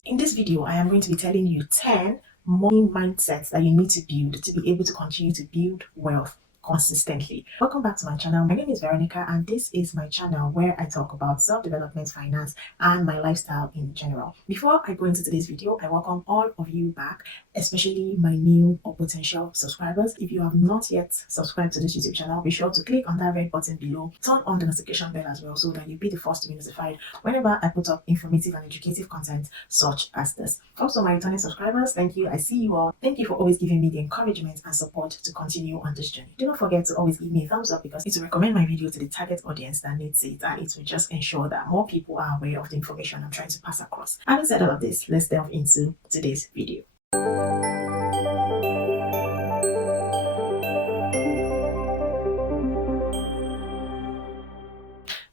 In this video, I am going to be telling you 10 money mindsets that you need to build to be able to continue to build wealth consistently. Welcome back to my channel. My name is Veronica, and this is my channel where I talk about self-development, finance, and my lifestyle in general. Before I go into today's video, I welcome all of you back, especially my new or potential subscribers. If you have not yet subscribed to this YouTube channel, be sure to click on that red button below, turn on the notification bell as well, so that you'll be the first to be notified whenever I put up informative and educative content such as this. Also, my returning subscribers, thank you. I see you all. Thank you for always giving me the encouragement and support to continue on this journey. Do not forget to always give me a thumbs up, because it will recommend my video to the target audience that needs it, and it will just ensure that more people are aware of the information I'm trying to pass across. Having said all of this, let's delve into today's video.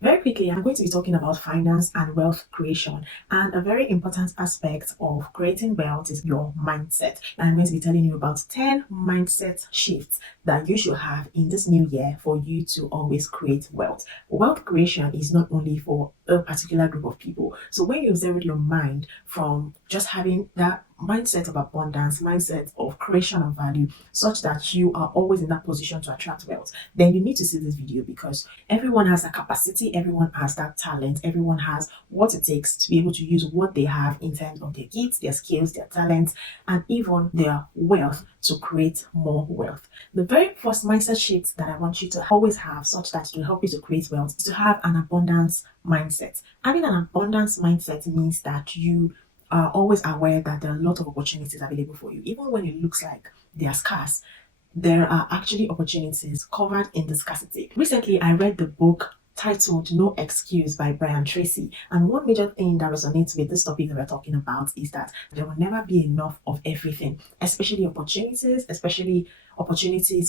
Very quickly, I'm going to be talking about finance and wealth creation, and a very important aspect of creating wealth is your mindset. And I'm going to be telling you about 10 mindset shifts that you should have in this new year for you to always create wealth. Wealth creation is not only for a particular group of people. So when you zero your mind from just having that mindset of abundance, mindset of creation of value, such that you are always in that position to attract wealth, then you need to see this video, because everyone has that capacity, everyone has that talent, everyone has what it takes to be able to use what they have in terms of their gifts, their skills, their talents, and even their wealth to create more wealth. The very first mindset shift that I want you to always have, such that it will help you to create wealth, is to have an abundance mindset. Having an abundance mindset means that you are always aware that there are a lot of opportunities available for you. Even when it looks like they are scarce, there are actually opportunities covered in the scarcity. Recently, I read the book titled No Excuse by Brian Tracy, and one major thing that resonates with this topic that we're talking about is that there will never be enough of everything, especially opportunities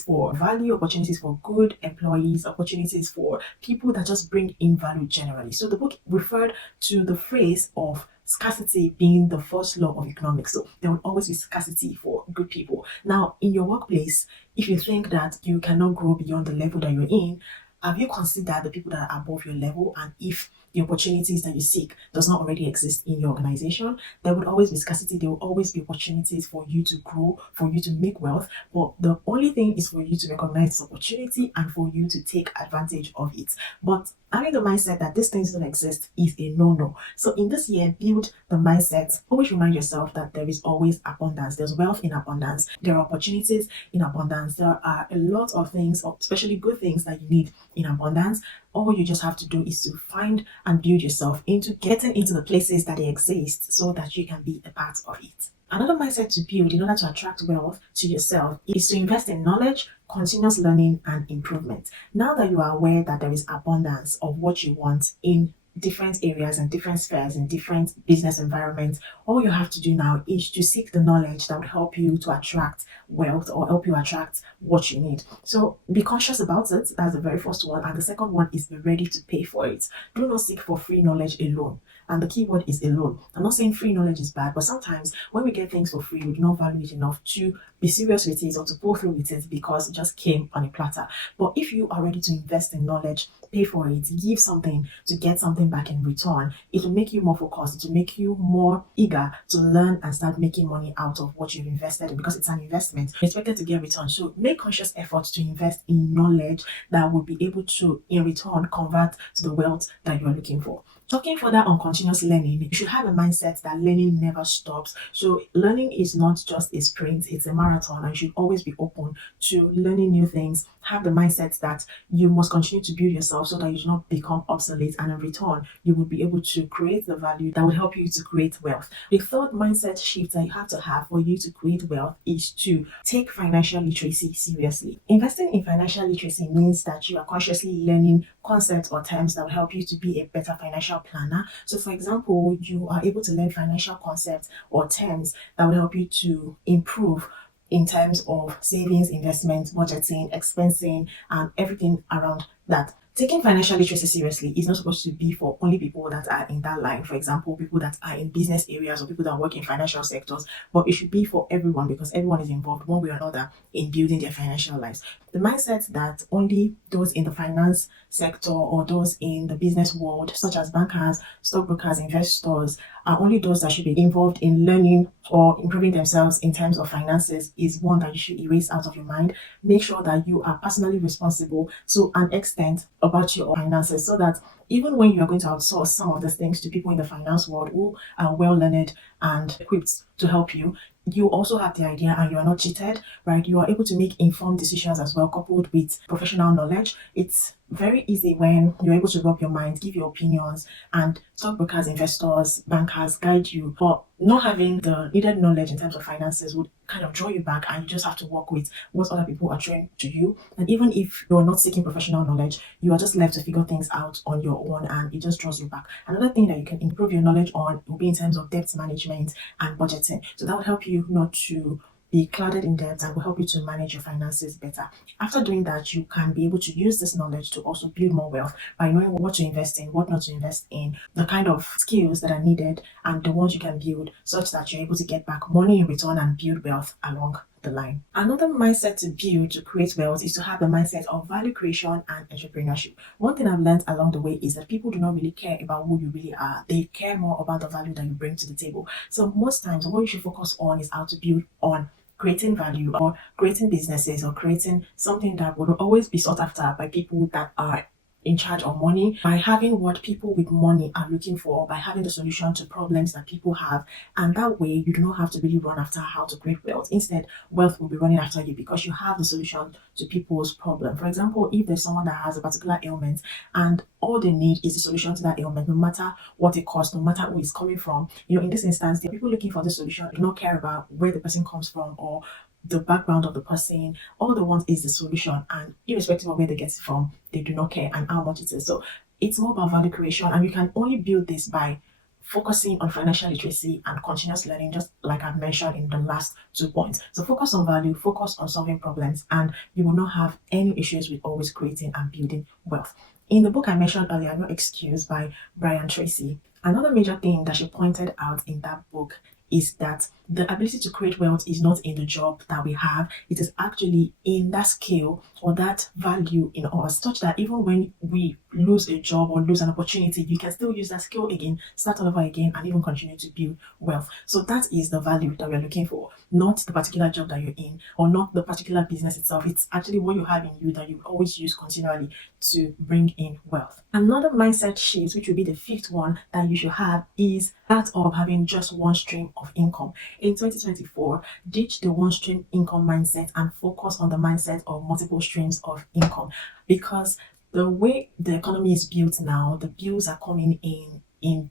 for value, opportunities for good employees, opportunities for people that just bring in value generally. So the book referred to the phrase of scarcity being the first law of economics. So there will always be scarcity for good people. Now, in your workplace, if you think that you cannot grow beyond the level that you're in, have you considered the people that are above your level? And if the opportunities that you seek does not already exist in your organization, there would always be scarcity. There will always be opportunities for you to grow, for you to make wealth. But the only thing is for you to recognize this opportunity and for you to take advantage of it. But having the mindset that these things don't exist is a no-no. So in this year, build the mindset. Always remind yourself that there is always abundance. There's wealth in abundance. There are opportunities in abundance. There are a lot of things, especially good things, that you need in abundance. All you just have to do is to find and build yourself into getting into the places that they exist, so that you can be a part of it. Another mindset to build in order to attract wealth to yourself is to invest in knowledge, continuous learning, and improvement. Now that you are aware that there is abundance of what you want in different areas and different spheres in different business environments, all you have to do now is to seek the knowledge that would help you to attract wealth or help you attract what you need. So be conscious about it. That's the very first one. And the second one is be ready to pay for it. Do not seek for free knowledge alone. And the key word is alone. I'm not saying free knowledge is bad, but sometimes when we get things for free, we do not value it enough to be serious with it or to pull through with it because it just came on a platter. But if you are ready to invest in knowledge, pay for it, give something to get something back in return, it will make you more focused, it will make you more eager to learn and start making money out of what you've invested in, because it's an investment. You're expected to get return. So make conscious effort to invest in knowledge that will be able to, in return, convert to the wealth that you are looking for. Talking further on continuous learning, you should have a mindset that learning never stops. So learning is not just a sprint, it's a marathon, and you should always be open to learning new things. Have the mindset that you must continue to build yourself so that you do not become obsolete, and in return, you will be able to create the value that will help you to create wealth. The third mindset shift that you have to have for you to create wealth is to take financial literacy seriously. Investing in financial literacy means that you are consciously learning concepts or terms that will help you to be a better financial planner. So for example, you are able to learn financial concepts or terms that will help you to improve in terms of savings, investment, budgeting, expensing, and everything around that. Taking financial literacy seriously is not supposed to be for only people that are in that line. For example, people that are in business areas or people that work in financial sectors, but it should be for everyone, because everyone is involved one way or another in building their financial lives. The mindset that only those in the finance sector or those in the business world, such as bankers, stockbrokers, investors, are only those that should be involved in learning or improving themselves in terms of finances is one that you should erase out of your mind. Make sure that you are personally responsible to an extent about your finances, so that even when you are going to outsource some of the things to people in the finance world who are well learned and equipped to help you, you also have the idea and you are not cheated, right? You are able to make informed decisions as well, coupled with professional knowledge. It's very easy when you're able to rub your mind, give your opinions, and stockbrokers, investors, bankers guide you. But not having the needed knowledge in terms of finances would kind of draw you back, and you just have to work with what other people are throwing to you. And even if you're not seeking professional knowledge, you are just left to figure things out on your own, and it just draws you back. Another thing that you can improve your knowledge on will be in terms of debt management and budgeting. So that will help you not to be clouded in debt and will help you to manage your finances better. After doing that, you can be able to use this knowledge to also build more wealth by knowing what to invest in, what not to invest in, the kind of skills that are needed, and the ones you can build such that you're able to get back money in return and build wealth along the line. Another mindset to build to create wealth is to have the mindset of value creation and entrepreneurship. One thing I've learned along the way is that people do not really care about who you really are. They care more about the value that you bring to the table. So most times what you should focus on is how to build on creating value or creating businesses or creating something that will always be sought after by people that are in charge of money, by having what people with money are looking for, by having the solution to problems that people have. And that way you do not have to really run after how to create wealth. Instead, wealth will be running after you because you have the solution to people's problem. For example, if there's someone that has a particular ailment and all they need is the solution to that ailment, no matter what it costs, no matter who it's coming from, in this instance, the people looking for the solution do not care about where the person comes from or the background of the person. All they want is the solution, and irrespective of where they get it from, they do not care and how much it is. So it's more about value creation, and you can only build this by focusing on financial literacy and continuous learning, just like I've mentioned in the last 2 points. So focus on value, focus on solving problems, and you will not have any issues with always creating and building wealth. In the book I mentioned earlier, No Excuse by Brian Tracy, another major thing that she pointed out in that book is that the ability to create wealth is not in the job that we have, it is actually in that skill or that value in us, such that even when we lose a job or lose an opportunity, you can still use that skill again, start all over again, and even continue to build wealth. So that is the value that we're looking for, not the particular job that you're in or not the particular business itself. It's actually what you have in you that you always use continually to bring in wealth. Another mindset shift, which will be the fifth one that you should have, is that of having just one stream of income. In 2024, ditch the one stream income mindset and focus on the mindset of multiple streams of income, because the way the economy is built now, the bills are coming in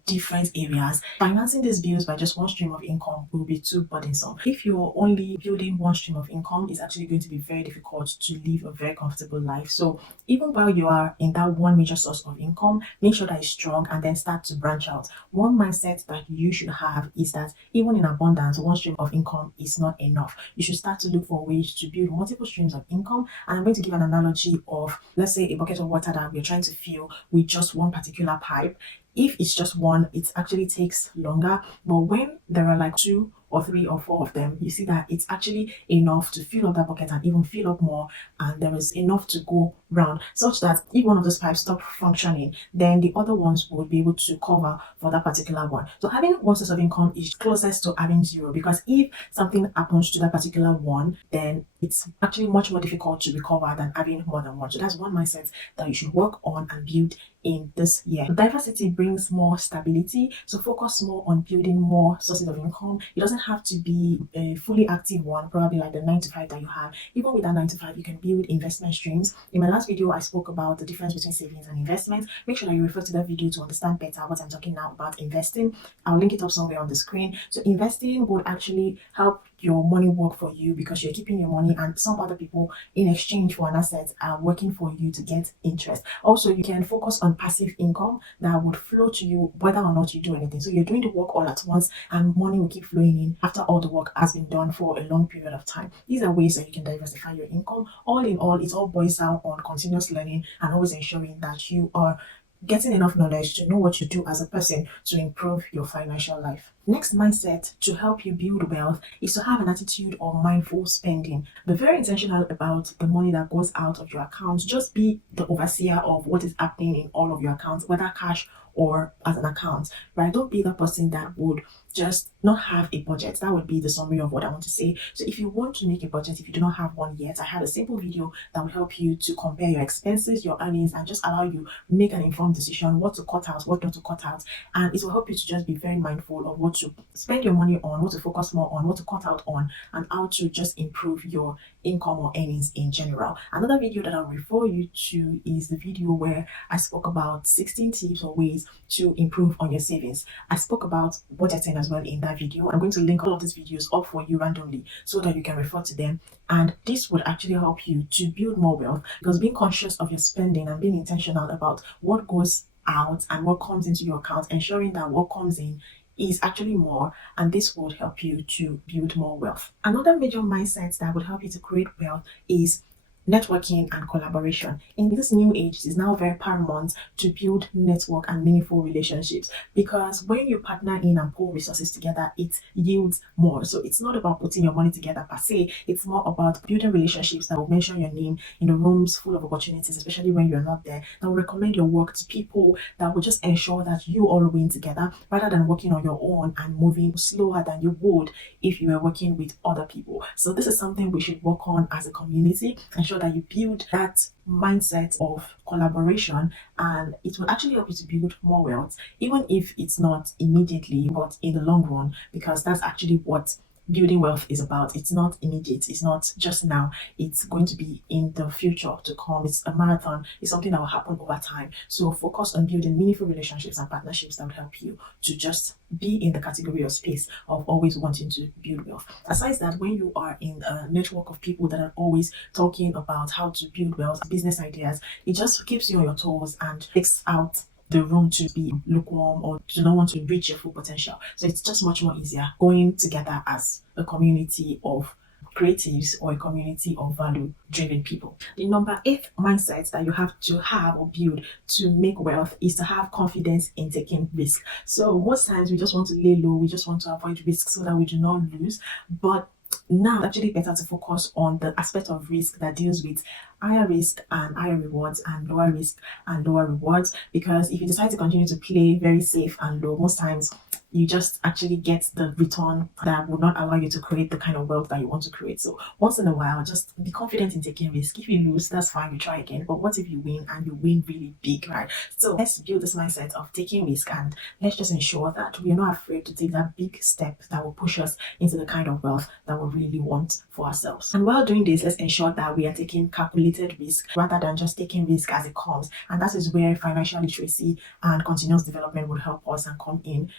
different areas. Financing these bills by just one stream of income will be too burdensome. If you're only building one stream of income, it's actually going to be very difficult to live a very comfortable life. So even while you are in that one major source of income, make sure that it's strong and then start to branch out. One mindset that you should have is that even in abundance, one stream of income is not enough. You should start to look for ways to build multiple streams of income. And I'm going to give an analogy of, let's say, a bucket of water that we're trying to fill with just one particular pipe. If it's just one, it actually takes longer. But when there are like 2 or 3 or 4 of them, you see that it's actually enough to fill up that bucket and even fill up more. And there is enough to go round, such that if one of those pipes stop functioning, then the other ones would be able to cover for that particular one. So having one source of income is closest to having zero, because if something happens to that particular one, then it's actually much more difficult to recover than having more than one. So that's one mindset that you should work on and build in this year. Diversity brings more stability, so focus more on building more sources of income. It doesn't have to be a fully active one, probably like the 9 to 5 that you have. Even with that 9 to 5, you can build investment streams. In my last video, I spoke about the difference between savings and investment. Make sure that you refer to that video to understand better what I'm talking now about investing. I'll link it up somewhere on the screen. So investing would actually help your money work for you, because you're keeping your money and some other people in exchange for an asset are working for you to get interest. Also, you can focus on passive income that would flow to you whether or not you do anything. So you're doing the work all at once and money will keep flowing in after all the work has been done for a long period of time. These are ways that you can diversify your income. All in all, it all boils down on continuous learning and always ensuring that you are getting enough knowledge to know what you do as a person to improve your financial life. Next mindset to help you build wealth is to have an attitude of mindful spending. Be very intentional about the money that goes out of your accounts. Just be the overseer of what is happening in all of your accounts, whether cash or as an account, right? Don't be that person that would just not have a budget. That would be the summary of what I want to say. So if you want to make a budget, if you do not have one yet, I have a simple video that will help you to compare your expenses, your earnings, and just allow you make an informed decision, what to cut out, what not to cut out. And it will help you to just be very mindful of what to spend your money on, what to focus more on, what to cut out on, and how to just improve your income or earnings in general. Another video that I'll refer you to is the video where I spoke about 16 tips or ways to improve on your savings. I spoke about budgeting as well in that video. I'm going to link all of these videos up for you randomly so that you can refer to them. And this would actually help you to build more wealth, because being conscious of your spending and being intentional about what goes out and what comes into your account, ensuring that what comes in is actually more, and this would help you to build more wealth. Another major mindset that would help you to create wealth is networking and collaboration. In this new age, it is now very paramount to build network and meaningful relationships, because when you partner in and pull resources together, it yields more. So it's not about putting your money together per se, it's more about building relationships that will mention your name in the rooms full of opportunities, especially when you're not there, that will recommend your work to people, that will just ensure that you all win together rather than working on your own and moving slower than you would if you were working with other people. So this is something we should work on as a community, ensure that you build that mindset of collaboration, and it will actually help you to build more wealth, even if it's not immediately, but in the long run, because that's actually what building wealth is about. It's not immediate, it's not just now, it's going to be in the future to come. It's a marathon, it's something that will happen over time. So focus on building meaningful relationships and partnerships that will help you to just be in the category or space of always wanting to build wealth. Aside that, when you are in a network of people that are always talking about how to build wealth, business ideas, it just keeps you on your toes and takes out the room to be lukewarm or do not want to reach your full potential. So it's just much more easier going together as a community of creatives or a community of value driven people. The number 8 mindset that you have to have or build to make wealth is to have confidence in taking risk. So most times we just want to lay low, we just want to avoid risk so that we do not lose, but now it's actually better to focus on the aspect of risk that deals with higher risk and higher rewards and lower risk and lower rewards, because if you decide to continue to play very safe and low, most times you just actually get the return that will not allow you to create the kind of wealth that you want to create. So once in a while, just be confident in taking risk. If you lose, that's fine, you try again. But what if you win, and you win really big, right? So let's build this mindset of taking risk, and let's just ensure that we are not afraid to take that big step that will push us into the kind of wealth that we really want for ourselves. And while doing this, let's ensure that we are taking calculated risk rather than just taking risk as it comes. And that is where financial literacy and continuous development will help us and come in.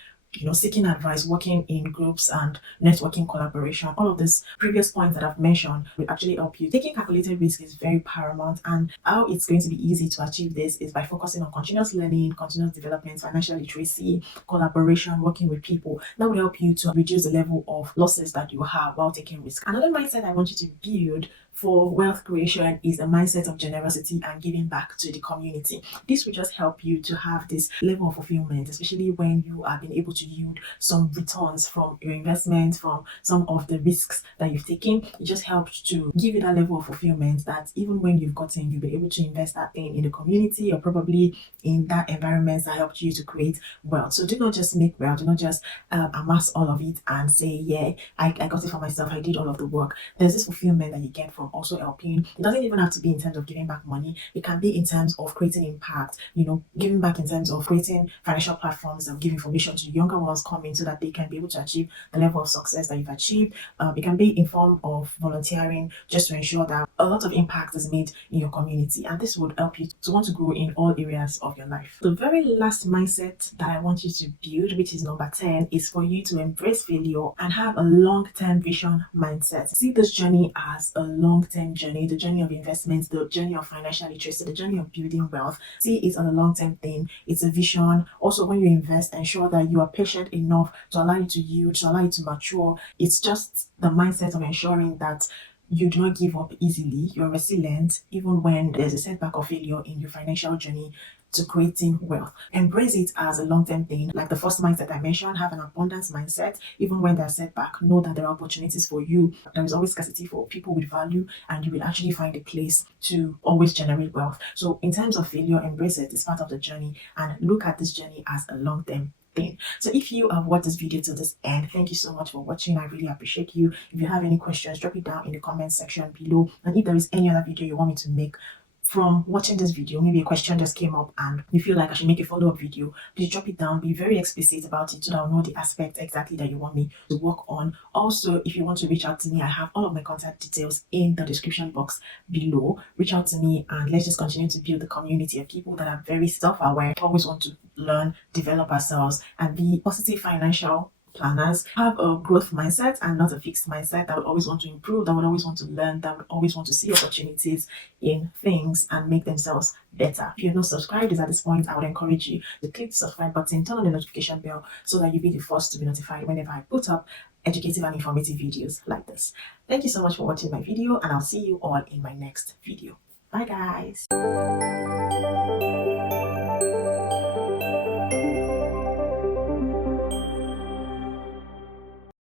Seeking advice, working in groups, and networking, collaboration, all of these previous points that I've mentioned will actually help you. Taking calculated risk is very paramount, and how it's going to be easy to achieve this is by focusing on continuous learning, continuous development, financial literacy, collaboration, working with people. That will help you to reduce the level of losses that you have while taking risk. Another mindset I want you to build for wealth creation is a mindset of generosity and giving back to the community. This will just help you to have this level of fulfillment, especially when you are being able to yield some returns from your investments, from some of the risks that you've taken. It just helps to give you that level of fulfillment that even when you've gotten, you'll be able to invest that thing in the community or probably in that environment that helped you to create wealth. So do not just make wealth, do not just amass all of it and say, yeah, I got it for myself, I did all of the work. There's this fulfillment that you get from also helping. It doesn't even have to be in terms of giving back money. It can be in terms of creating impact, giving back in terms of creating financial platforms that give information to younger ones coming so that they can be able to achieve the level of success that you've achieved. It can be in form of volunteering, just to ensure that a lot of impact is made in your community, and this would help you to want to grow in all areas of your life. The very last mindset that I want you to build, which is number 10, is for you to embrace failure and have a long-term vision mindset. See this journey as a long-term journey, the journey of investments, the journey of financial literacy, the journey of building wealth. See it as a long-term thing. It's a vision. Also, when you invest, ensure that you are patient enough to allow you to yield, to allow you to mature. It's just the mindset of ensuring that you do not give up easily. You're resilient even when there's a setback or failure in your financial journey. to creating wealth. Embrace it as a long-term thing. Like the first mindset I mentioned, have an abundance mindset. Even when there's setback, know that there are opportunities for you. There is always scarcity for people with value, and you will actually find a place to always generate wealth. So in terms of failure, embrace it. It's part of the journey, and look at this journey as a long-term thing. So if you have watched this video to this end, thank you so much for watching. I really appreciate you. If you have any questions, drop it down in the comment section below. And if there is any other video you want me to make from watching this video, maybe a question just came up and you feel like I should make a follow-up video, please drop it down. Be very explicit about it so that I'll know the aspect exactly that you want me to work on. Also, if you want to reach out to me, I have all of my contact details in the description box below. Reach out to me and let's just continue to build the community of people that are very self-aware, always want to learn, develop ourselves, and be positive financial planners. Have a growth mindset and not a fixed mindset that would always want to improve, that would always want to learn, that would always want to see opportunities in things and make themselves better. If you're not subscribed at this point, I would encourage you to click the subscribe button, turn on the notification bell so that you'll be the first to be notified whenever I put up educative and informative videos like this. Thank you so much for watching my video, and I'll see you all in my next video. Bye guys.